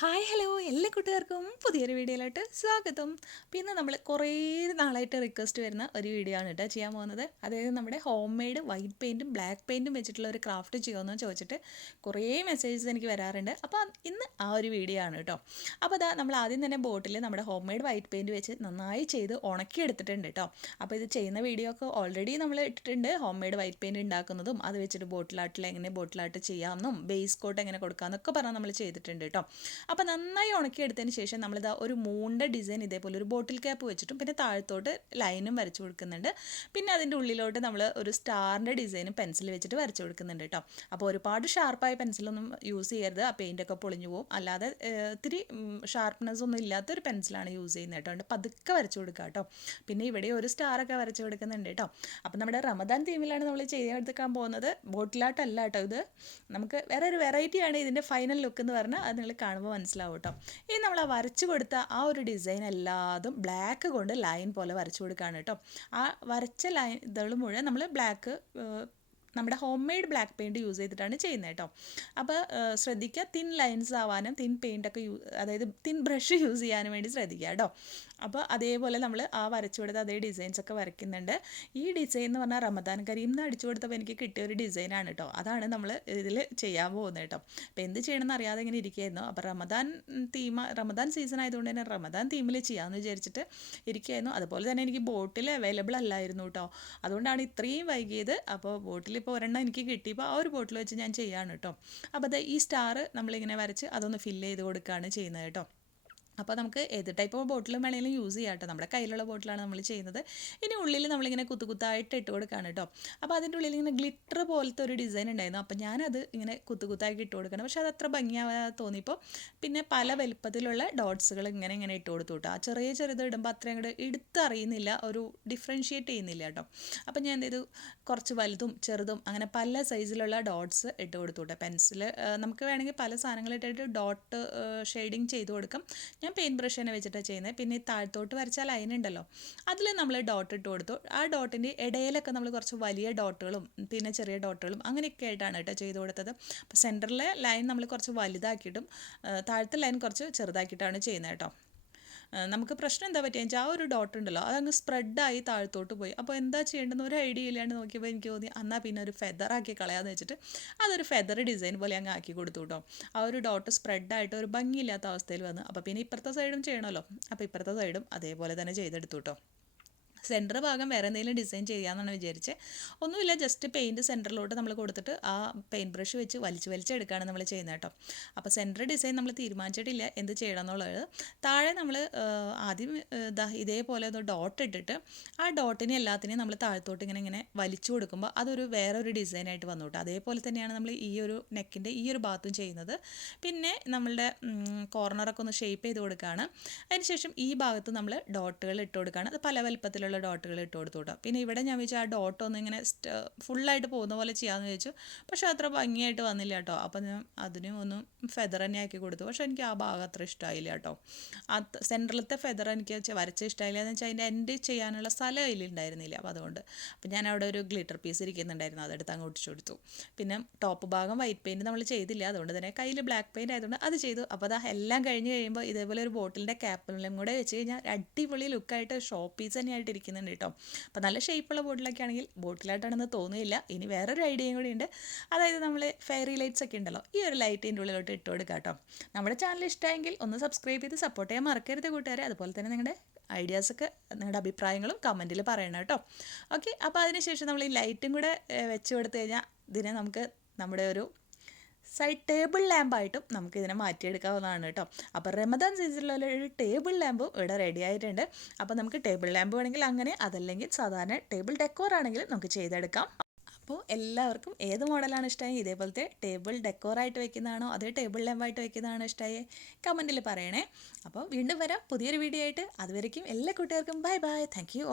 Hi hello എല്ലാ കൂട്ടുകാർക്കും പുതിയൊരു വീഡിയോയിലോട്ട് സ്വാഗതം. പിന്നെ നമ്മൾ കുറേ നാളായിട്ട് റിക്വസ്റ്റ് വരുന്ന ഒരു വീഡിയോ ആണ് കേട്ടോ ചെയ്യാൻ പോകുന്നത്. അതായത് നമ്മുടെ ഹോം മെയ്ഡ് വൈറ്റ് പെയിൻറ്റും ബ്ലാക്ക് പെയിൻറ്റും വെച്ചിട്ടുള്ള ഒരു ക്രാഫ്റ്റ് ചെയ്യുമെന്ന് ചോദിച്ചിട്ട് കുറേ മെസ്സേജസ് എനിക്ക് വരാറുണ്ട്. അപ്പോൾ ഇന്ന് ആ ഒരു വീഡിയോ ആണ് കേട്ടോ. അപ്പോൾ അതാ നമ്മൾ ആദ്യം തന്നെ ബോട്ടിൽ നമ്മുടെ ഹോം മെയ്ഡ് വൈറ്റ് പെയിൻറ്റ് വെച്ച് നന്നായി ചെയ്ത് ഉണക്കി എടുത്തിട്ടുണ്ട് കേട്ടോ. അപ്പോൾ ഇത് ചെയ്യുന്ന വീഡിയോ ഒക്കെ ഓൾറെഡി നമ്മൾ ഇട്ടിട്ടുണ്ട്. ഹോം മെയ്ഡ് വൈറ്റ് പെയിൻറ്റ് ഉണ്ടാക്കുന്നതും അത് വെച്ചിട്ട് ബോട്ടിലാട്ടിൽ എങ്ങനെ ബോട്ടിലാട്ട് ചെയ്യാമെന്നും ബേസ് കോട്ട് എങ്ങനെ കൊടുക്കാമെന്നൊക്കെ പറഞ്ഞാൽ നമ്മൾ ചെയ്തിട്ടുണ്ട് കേട്ടോ. അപ്പോൾ നന്നായി ഉണക്കിയെടുത്തതിന് ശേഷം നമ്മളിതാ ഒരു മൂണ്ട ഡിസൈൻ ഇതേപോലെ ഒരു ബോട്ടിൽ ക്യാപ്പ് വെച്ചിട്ടും പിന്നെ താഴത്തോട്ട് ലൈനും വരച്ചു കൊടുക്കുന്നുണ്ട്. പിന്നെ അതിൻ്റെ ഉള്ളിലോട്ട് നമ്മൾ ഒരു സ്റ്റാറിൻ്റെ ഡിസൈനും പെൻസിൽ വെച്ചിട്ട് വരച്ചു കൊടുക്കുന്നുണ്ട് കേട്ടോ. അപ്പോൾ ഒരുപാട് ഷാർപ്പായ പെൻസിലൊന്നും യൂസ് ചെയ്യരുത്, ആ പെയിൻ്റൊക്കെ പൊളിഞ്ഞു പോകും. അല്ലാതെ ഇത്തിരി ഷാർപ്പ്നെസ് ഒന്നും ഇല്ലാത്തൊരു പെൻസിലാണ് യൂസ് ചെയ്യുന്നത് കേട്ടോ. അതുകൊണ്ട് പതുക്കെ വരച്ചു കൊടുക്കുക കേട്ടോ. പിന്നെ ഇവിടെ ഒരു സ്റ്റാറൊക്കെ വരച്ചു കൊടുക്കുന്നുണ്ട് കേട്ടോ. അപ്പോൾ നമ്മുടെ റമദാൻ തീമിലാണ് നമ്മൾ ചെയ്തെടുക്കാൻ പോകുന്നത്. ബോട്ടിലാട്ടല്ല കേട്ടോ ഇത്. നമുക്ക് വേറെ ഒരു വെറൈറ്റിയാണ് ഇതിൻ്റെ ഫൈനൽ ലുക്ക് എന്ന് പറഞ്ഞാൽ അത് നിങ്ങൾ കാണുമ്പോൾ മനസ്സിലാവും കേട്ടോ. ഇനി നമ്മൾ ആ വരച്ചു കൊടുത്ത ആ ഒരു ഡിസൈൻ എല്ലാതും ബ്ലാക്ക് കൊണ്ട് ലൈൻ പോലെ വരച്ചു കൊടുക്കുകയാണ് കേട്ടോ. ആ വരച്ച ലൈൻ ഇതൾ മുഴുവൻ നമ്മൾ ബ്ലാക്ക് നമ്മുടെ home made black paint use ചെയ്തിട്ടാണ് ചെയ്യുന്നത് കേട്ടോ. അപ്പോൾ ശ്രദ്ധിക്കുക, തിൻ ലൈൻസ് ആവാനും തിൻ പെയിൻ്റൊക്കെ അതായത് തിൻ ബ്രഷ് യൂസ് ചെയ്യാനും വേണ്ടി ശ്രദ്ധിക്കുക കേട്ടോ. അപ്പോൾ അതേപോലെ നമ്മൾ ആ വരച്ചു കൊടുത്ത അതേ ഡിസൈൻസൊക്കെ വരയ്ക്കുന്നുണ്ട്. ഈ ഡിസൈൻ എന്ന് പറഞ്ഞാൽ റമദാൻ കരീം എന്ന് അടിച്ചു കൊടുത്തപ്പോൾ എനിക്ക് കിട്ടിയ ഒരു ഡിസൈനാണ് കേട്ടോ. അതാണ് നമ്മൾ ഇതിൽ ചെയ്യാൻ പോകുന്നത് കേട്ടോ. അപ്പോൾ എന്ത് ചെയ്യണമെന്ന് അറിയാതെ ഇങ്ങനെ ഇരിക്കുകയായിരുന്നു. അപ്പോൾ റമദാൻ സീസൺ ആയതുകൊണ്ട് തന്നെ റമദാൻ തീമിൽ ചെയ്യാമെന്ന് വിചാരിച്ചിട്ട് ഇരിക്കുകയായിരുന്നു. അതുപോലെ തന്നെ എനിക്ക് ബോട്ടിൽ അവൈലബിൾ അല്ലായിരുന്നു കേട്ടോ. അതുകൊണ്ടാണ് ഇത്രയും വൈകിയത്. അപ്പോൾ ബോട്ടിൽ ഇപ്പോൾ ഒരെണ്ണം എനിക്ക് കിട്ടിയപ്പോൾ ആ ഒരു ബോട്ടിൽ വെച്ച് ഞാൻ ചെയ്യാണ് കേട്ടോ. അപ്പോൾ ഈ സ്റ്റാർ നമ്മളിങ്ങനെ വരച്ച് അതൊന്ന് ഫില്ല് ചെയ്ത് കൊടുക്കുകയാണ് ചെയ്യുന്നത് കേട്ടോ. അപ്പോൾ നമുക്ക് ഏത് ടൈപ്പ് ഓഫ് ബോട്ടിലും വേണമെങ്കിലും യൂസ് ചെയ്യാം കേട്ടോ. നമ്മുടെ കയ്യിലുള്ള ബോട്ടിലാണ് നമ്മൾ ചെയ്യുന്നത്. ഇനി ഉള്ളിൽ നമ്മളിങ്ങനെ കുത്തായിട്ട് ഇട്ട് കൊടുക്കുകയാണ് കേട്ടോ. അപ്പോൾ അതിൻ്റെ ഉള്ളിൽ ഇങ്ങനെ ഗ്ലിറ്റർ പോലത്തെ ഒരു ഡിസൈൻ ഉണ്ടായിരുന്നു. അപ്പോൾ ഞാനത് ഇങ്ങനെ കുത്തായിട്ട് ഇട്ട് കൊടുക്കണം. പക്ഷേ അത് അത്ര ഭംഗിയാവാതെ തോന്നിയപ്പോൾ പിന്നെ പല വലുപ്പത്തിലുള്ള ഡോട്ട്സുകൾ ഇങ്ങനെ ഇട്ട് കൊടുത്തു കേട്ടോ. ആ ചെറുത് ഇടുമ്പോൾ അത്രയും അങ്ങോട്ട് എടുത്തറിയുന്നില്ല, ഒരു ഡിഫറൻഷ്യേറ്റ് ചെയ്യുന്നില്ല കേട്ടോ. അപ്പോൾ ഞാൻ എന്ത് ചെയ്തു, കുറച്ച് വലുതും ചെറുതും അങ്ങനെ പല സൈസിലുള്ള ഡോട്ട്സ് ഇട്ട് കൊടുത്തു കേട്ടോ. പെൻസിൽ നമുക്ക് വേണമെങ്കിൽ പല സാധനങ്ങളിട്ടിട്ട് ഡോട്ട് ഷെയ്ഡിങ് ചെയ്ത് കൊടുക്കാം. ഞാൻ പെയിൻറ്റ് ബ്രഷ് തന്നെ വെച്ചിട്ടാണ് ചെയ്യുന്നത്. പിന്നെ ഈ താഴത്തോട്ട് വരച്ച ലൈൻ ഉണ്ടല്ലോ, അതിൽ നമ്മൾ ഡോട്ട് ഇട്ട് കൊടുത്തു. ആ ഡോട്ടിൻ്റെ ഇടയിലൊക്കെ നമ്മൾ കുറച്ച് വലിയ ഡോട്ടുകളും പിന്നെ ചെറിയ ഡോട്ടുകളും അങ്ങനെയൊക്കെ ആയിട്ടാണ് കേട്ടോ ചെയ്ത് കൊടുത്തത്. അപ്പോൾ സെൻറ്ററിലെ ലൈൻ നമ്മൾ കുറച്ച് വലുതാക്കിയിട്ടും താഴത്തെ ലൈൻ കുറച്ച് ചെറുതാക്കിയിട്ടാണ് ചെയ്യുന്നത് കേട്ടോ. നമുക്ക് പ്രശ്നം എന്താ പറ്റിയെന്ന് വെച്ചാൽ ആ ഒരു ഡോട്ട് ഉണ്ടല്ലോ അതങ്ങ് സ്പ്രെഡായി താഴത്തോട്ട് പോയി. അപ്പോൾ എന്താ ചെയ്യേണ്ടതെന്ന് ഒരു ഐഡിയ ഇല്ലാണ്ട് നോക്കിയപ്പോൾ എനിക്ക് തോന്നി എന്നാൽ പിന്നെ ഒരു ഫെദറാക്കി കളയാമെന്ന് വെച്ചിട്ട് അതൊരു ഫെദർ ഡിസൈൻ പോലെ അങ്ങ് ആക്കി കൊടുത്തു കേട്ടോ. ആ ഒരു ഡോട്ട് സ്പ്രെഡായിട്ട് ഒരു ഭംഗിയില്ലാത്ത അവസ്ഥയിൽ വന്നു. അപ്പോൾ പിന്നെ ഇപ്പുറത്തെ സൈഡും ചെയ്യണമല്ലോ, അപ്പോൾ ഇപ്പുറത്തെ സൈഡും അതേപോലെ തന്നെ ചെയ്തെടുത്തു കേട്ടോ. സെൻറ്റർ ഭാഗം വേറെ എന്തെങ്കിലും ഡിസൈൻ ചെയ്യാമെന്നാണ് വിചാരിച്ചത്. ഒന്നുമില്ല, ജസ്റ്റ് പെയിൻറ്റ് സെൻറ്ററിലോട്ട് നമ്മൾ കൊടുത്തിട്ട് ആ പെയിൻറ്റ് ബ്രഷ് വെച്ച് വലിച്ചെടുക്കുകയാണ് നമ്മൾ ചെയ്യുന്നത് കേട്ടോ. അപ്പോൾ സെൻറ്റർ ഡിസൈൻ നമ്മൾ തീരുമാനിച്ചിട്ടില്ല എന്ത് ചെയ്യണം എന്നുള്ളത്. താഴെ നമ്മൾ ആദ്യം ഇതേപോലെ ഒന്ന് ഡോട്ട് ഇട്ടിട്ട് ആ ഡോട്ടിനെ എല്ലാത്തിനെയും നമ്മൾ താഴത്തോട്ട് ഇങ്ങനെ വലിച്ചു കൊടുക്കുമ്പോൾ അതൊരു വേറൊരു ഡിസൈനായിട്ട് വന്നു കേട്ടോ. അതേപോലെ തന്നെയാണ് നമ്മൾ ഈ ഒരു നെക്കിൻ്റെ ഈ ഒരു ഭാഗത്തും ചെയ്യുന്നത്. പിന്നെ നമ്മളുടെ കോർണറൊക്കെ ഒന്ന് ഷേപ്പ് ചെയ്ത് കൊടുക്കുകയാണ്. അതിനുശേഷം ഈ ഭാഗത്ത് നമ്മൾ ഡോട്ടുകൾ ഇട്ട് കൊടുക്കുകയാണ്. അത് പല വലുപ്പത്തിലുള്ള ഡോട്ടുകൾ ഇട്ട് കൊടുത്തു കേട്ടോ. പിന്നെ ഇവിടെ ഞാൻ വെച്ചാൽ ആ ഡോട്ട് ഒന്ന് ഇങ്ങനെ ഫുള്ളായിട്ട് പോകുന്ന പോലെ ചെയ്യാമെന്ന് വെച്ചു. പക്ഷേ അത്ര ഭംഗിയായിട്ട് വന്നില്ല കേട്ടോ. അപ്പം ഞാൻ അതിനും ഒന്ന് ഫെദർ തന്നെ ആക്കി കൊടുത്തു. പക്ഷേ എനിക്ക് ആ ഭാഗം അത്ര ഇഷ്ടമായില്ല കേട്ടോ. ആ സെൻറ്ററിലത്തെ ഫെദർ എനിക്ക് വരച്ച് ഇഷ്ടമായില്ല എന്ന് വെച്ചാൽ അതിൻ്റെ എൻഡ് ചെയ്യാനുള്ള സ്ഥലം അതിലുണ്ടായിരുന്നില്ല. അപ്പോൾ അതുകൊണ്ട് അപ്പം ഞാൻ അവിടെ ഒരു ഗ്ലിറ്റർ പീസ് ഇരിക്കുന്നുണ്ടായിരുന്നു, അതെടുത്ത് അങ്ങ് ഒട്ടിച്ചു കൊടുത്തു. പിന്നെ ടോപ്പ് ഭാഗം വൈറ്റ് പെയിൻറ്റ് നമ്മൾ ചെയ്തില്ല, അതുകൊണ്ട് തന്നെ കയ്യിൽ ബ്ലാക്ക് പെയിൻറ്റ് ആയതുകൊണ്ട് അത് ചെയ്തു. അപ്പോൾ അത് എല്ലാം കഴിഞ്ഞ് കഴിയുമ്പോൾ ഇതേപോലെ ഒരു ബോട്ടിലിൻ്റെ ക്യാപ്പിലും കൂടെ വെച്ച് കഴിഞ്ഞാൽ അടിപൊളി ലുക്കായിട്ട് ഷോ പീസ് തന്നെയായിട്ട് ഇരിക്കുന്നുണ്ട് കേട്ടോ. അപ്പോൾ നല്ല ഷേപ്പുള്ള ബോട്ടിലൊക്കെ ആണെങ്കിൽ ബോട്ടിലായിട്ടാണെന്ന് തോന്നുന്നില്ല. ഇനി വേറൊരു ഐഡിയയും കൂടി ഉണ്ട്. അതായത് നമ്മൾ ഫെയറി ലൈറ്റ്സ് ഒക്കെ ഉണ്ടല്ലോ, ഈ ഒരു ലൈറ്റിൻ്റെ ഉള്ളിലോട്ട് ഇട്ട് കൊടുക്കുക കേട്ടോ. നമ്മുടെ ചാനൽ ഇഷ്ടമെങ്കിൽ ഒന്ന് സബ്സ്ക്രൈബ് ചെയ്ത് സപ്പോർട്ട് ചെയ്യാൻ മറക്കരുത് കൂട്ടുകാരെ. അതുപോലെ തന്നെ നിങ്ങളുടെ ഐഡിയാസൊക്കെ നിങ്ങളുടെ അഭിപ്രായങ്ങളും കമൻറ്റിൽ പറയണം കേട്ടോ. ഓക്കെ, അപ്പോൾ അതിനുശേഷം നമ്മൾ ഈ ലൈറ്റും കൂടെ വെച്ച് കൊടുത്തു കഴിഞ്ഞാൽ ഇതിനെ നമുക്ക് നമ്മുടെ ഒരു സൈഡ് ടേബിൾ ലാമ്പായിട്ടും നമുക്ക് ഇതിനെ മാറ്റിയെടുക്കാവുന്നതാണ് കേട്ടോ. അപ്പോൾ റമദാൻ സീസണിലുള്ള ഒരു ടേബിൾ ലാമ്പും ഇവിടെ റെഡി ആയിട്ടുണ്ട്. അപ്പോൾ നമുക്ക് ടേബിൾ ലാമ്പ് വേണമെങ്കിൽ അങ്ങനെ, അതല്ലെങ്കിൽ സാധാരണ ടേബിൾ ഡെക്കോർ ആണെങ്കിൽ നമുക്ക് ചെയ്തെടുക്കാം. അപ്പോൾ എല്ലാവർക്കും ഏത് മോഡലാണ് ഇഷ്ടമായി, ഇതേപോലത്തെ ടേബിൾ ഡെക്കോറായിട്ട് വെക്കുന്നതാണോ അതേ ടേബിൾ ലാമ്പായിട്ട് വെക്കുന്നതാണോ ഇഷ്ടമായി, കമൻറ്റിൽ പറയണേ. അപ്പോൾ വീണ്ടും വരാം പുതിയൊരു വീഡിയോ ആയിട്ട്. അതുവരേക്കും എല്ലാ കൂട്ടുകാർക്കും ബൈ ബൈ. Thank you.